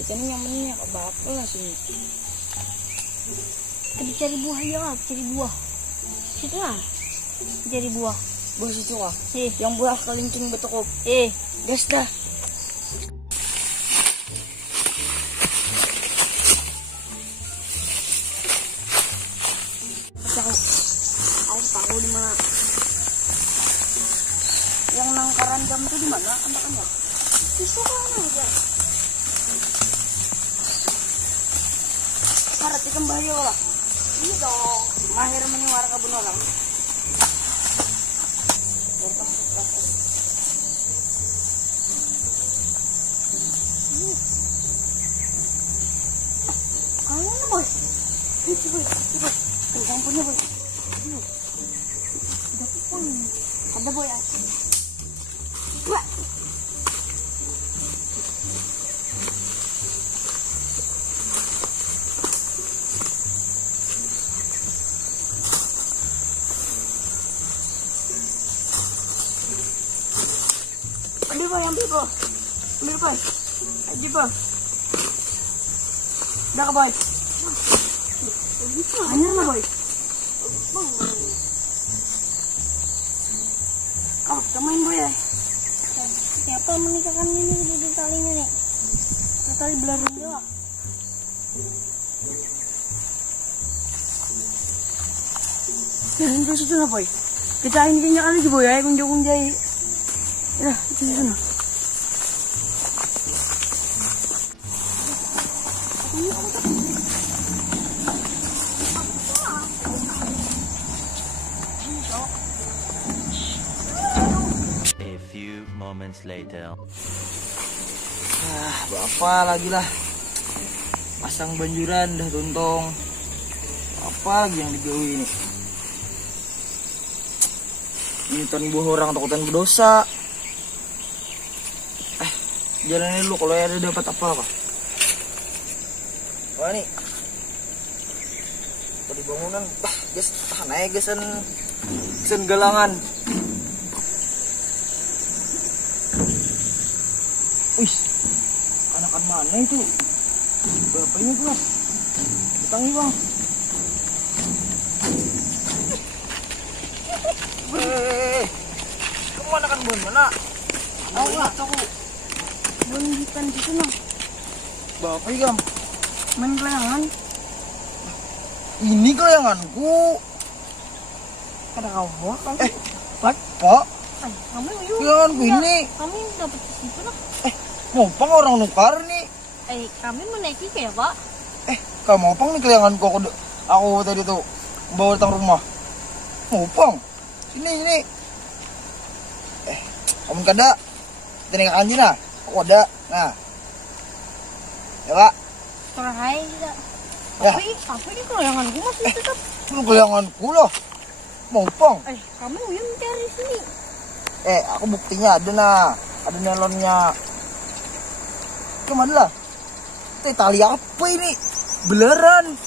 Kita ini nyamannya kok bapak lah sini. Kita cari buah aja lah, cari buah. Situ lah, cari buah. Buah situ kah? Yang buah kalincing betukop. Gas dah. Aku tahu di mana. Yang nangkaran jam itu di mana? Anak-anak. Itu kan aja. Harap ikan bahaya lah. Ini dong, mahir menyuara kebun orang. Ayo boy, itu boy, kompornya boy. Ada boy ya. Wah. Ambil boy, ambil boy. Ambil boy. Aji boy. Udah ke boy. Anyar lah boy. Kau kita main boy ya. Siapa menikahkan ini di talinya nih? Tali belarin doang. Jangan ke situ lah boy. Kita ini kayaknya kali boy ya, kunjung-kunjai. Ya, di sana. A few moments later. Apa lagi lah. Pasang banjuran dah tuntong. Apa lagi yang digawe ini? Ini ton buah orang takutan berdosa. Jalanin dulu kalau ada dapat apa. Wah nih. Tadi bangunan, guys, naik gesan galangan. Wih, anakan mana itu? Berapa ini tuh? Utang nih bang. Kamu anakan buan mana? Tahu nggak tahu? Bunyikan di sana. Bapak igam. Main kelayangan. Ini kelayanganku. Ada kau kan? Pak. Kamu yuk. Kelayanganku ini. Kami dapat di situ lah. Mau pang orang nukar nih. Kami menaiki kayak pak. Kamu mau pang nih kelayanganku. Aku tadi tuh bawa datang rumah. Mau pang. Sini. Kamu kada. Kita nih kanji nah. Aku ada. Nah. Ya pak. Terakhir tidak. Ya. Tapi ini kelayanganku masih tetap. Itu kelayanganku loh. Mau pang. Kamu yang cari sini. Aku buktinya ada nah. Ada nelonnya. Cuma adalah. Itu tali apa ini? Beleran.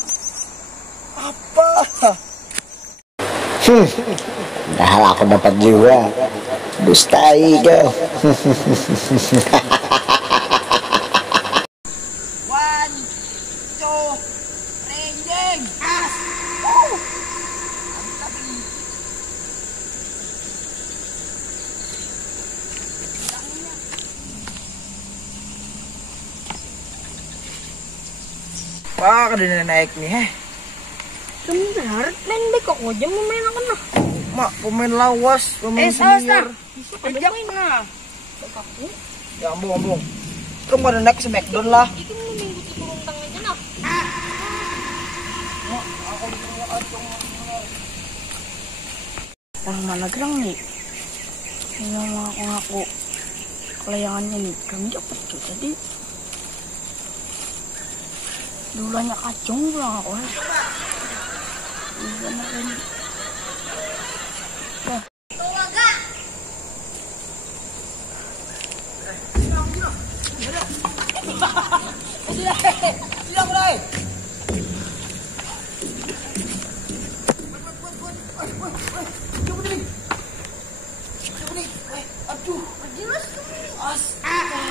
Apa? Dah aku dapat juga. Dustai kau. One, two, ranjing. As. Pak, kada naik nih. Kamu harus main kok aja mau main apa nah? Mak, pemain lawas, pemain senior. Ajak nah. Aku. Ya ambung. Kamu ada naik smackdown lah. Itu minggu turun tangan aja nah. Yang mana gerang nih? Yang ngaku kelayangannya nih. Kami dapat tuh tadi. Dulanya kacung pulang aku. Ini kan. Silang mulai. Coba nih. Aduh. Astaga.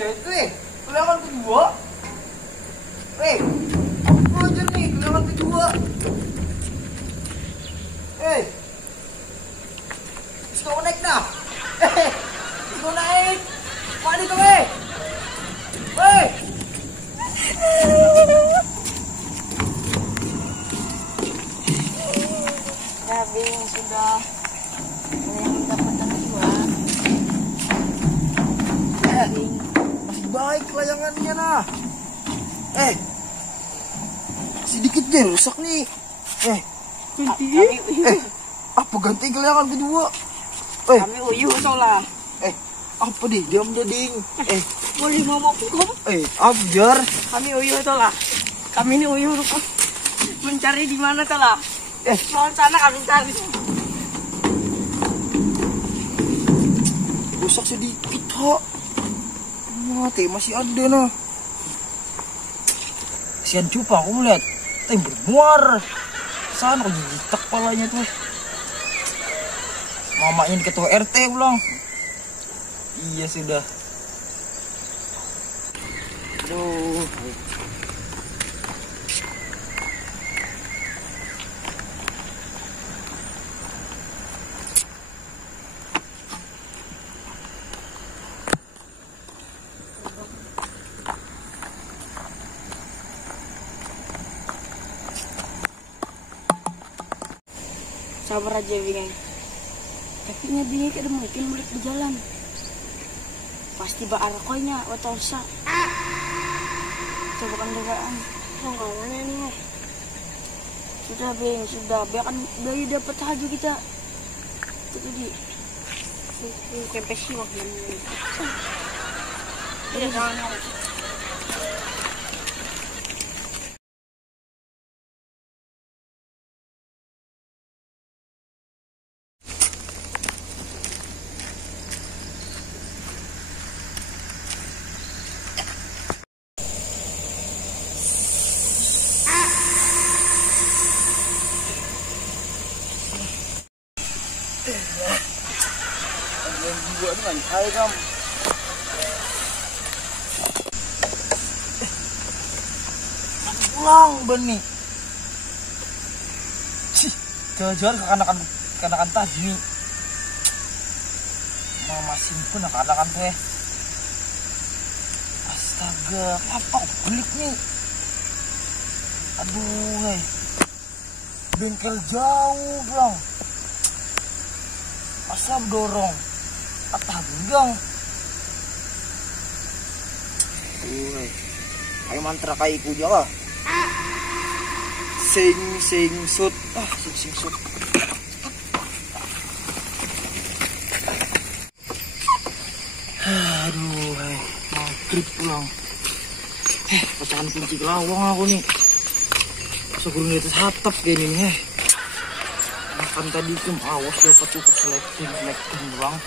Itu kelayangan kedua. Aku aja nih kelayangan kedua. Kau naik dah. Kau naik. Mari kau Bing sudah yang mendapatkan kedua. Masih baik kelayangannya nah. Sedikit deh rusak nih. Apa ganti kelayangan kedua? Kami uyuh solah. Apa deh? Diam ding. Boleh ngomong hukum? Abjar. Kami uyuh tolah. Kami ini uyuh mencari di mana tolah. Mohon sana kami cari. Rusak sedikit kok. Mati masih ada nah. Kasihan cupa aku melihat. Bermuar. Sana kok jitak palanya tuh. Mamanya di ketua RT ulang. Iya sudah. Aduh. Sabar aja Bing. Tapi nya Bing kada mungkin mulik berjalan. Pasti ba arakoynya atau sa. Coba kendaraan. Mana nih? Sudah Bing, sudah. Biar dapat haji kita. Itu tadi. Kempesi waktu ini. Jadi jangan. Juga dengan hai kamu. Pulang Bani. Jangan-jangan kekanakan tadi. Mama simpen kekanakan teh. Astaga, apa belik nih? Aduh, bengkel jauh bang. Masa dorong atah genggang. Ayo mantra kayak iku jawa. Sing sut. Sing sut. Aduh, maghrib pulang. Pecahan kunci kelawang aku nih. Sebelum itu hatap kayak ini. Makan tadi itu awas dapat cukup selekting doang.